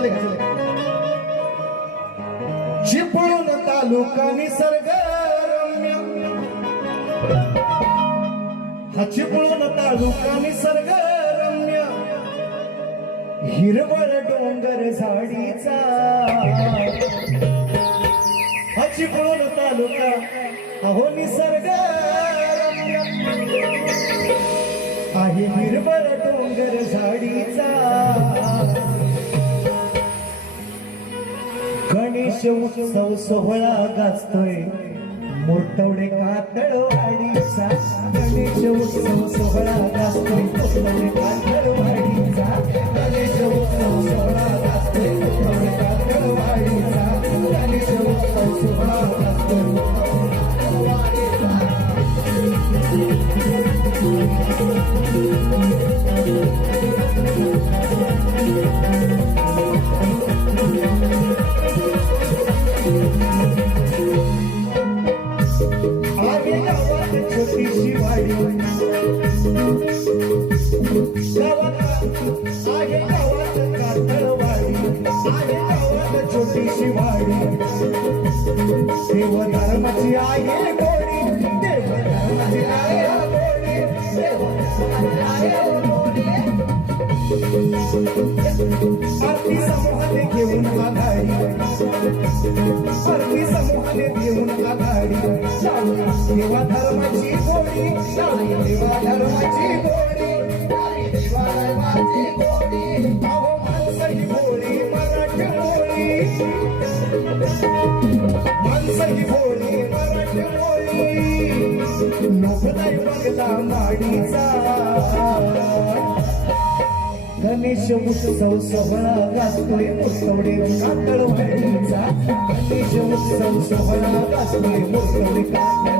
चले चिपळूण तालुका निसर्ग रम्य हा चिपळूण तालुका निसर्ग रम्य हिरवळ डोंगर झाडीचा. हा चिपळूण तालुका अहो निसर्ग रम्य आहे हिरवळ डोंगर झाडीचा. गणेश उत्सव सोहळा गाजतोय. मोठवडे कातळवाडीचा गणेश उत्सव सोहळा गाजतोय. मोठवडे कातळवाडीचा गणेश उत्सव सोहळा गाजतोय. मोठवडे कातळवाडीचा गणेश उत्सव सोहळा गाजतोय. गावात छोटीशी वाडी गावात आहे गावात कातळवाडी आहे गावात छोटीशी वाडी देव धर्माची आहे गोडी देव धर्माची आहे गोडी देव धर्माची आहे गोडी आरती समूहाने घेऊन आघाडी देवा धर्माची गोडी. देवा धर्माची गोडी. देवा धर्माची गोडी अहो गोडी. मराठी गोडी मराठी बघता माडीचा. गणेश उत्सव सोहळा गाजतोय मुसवडे गणेश उत्सव सोहळा गाजतोय मुसवडे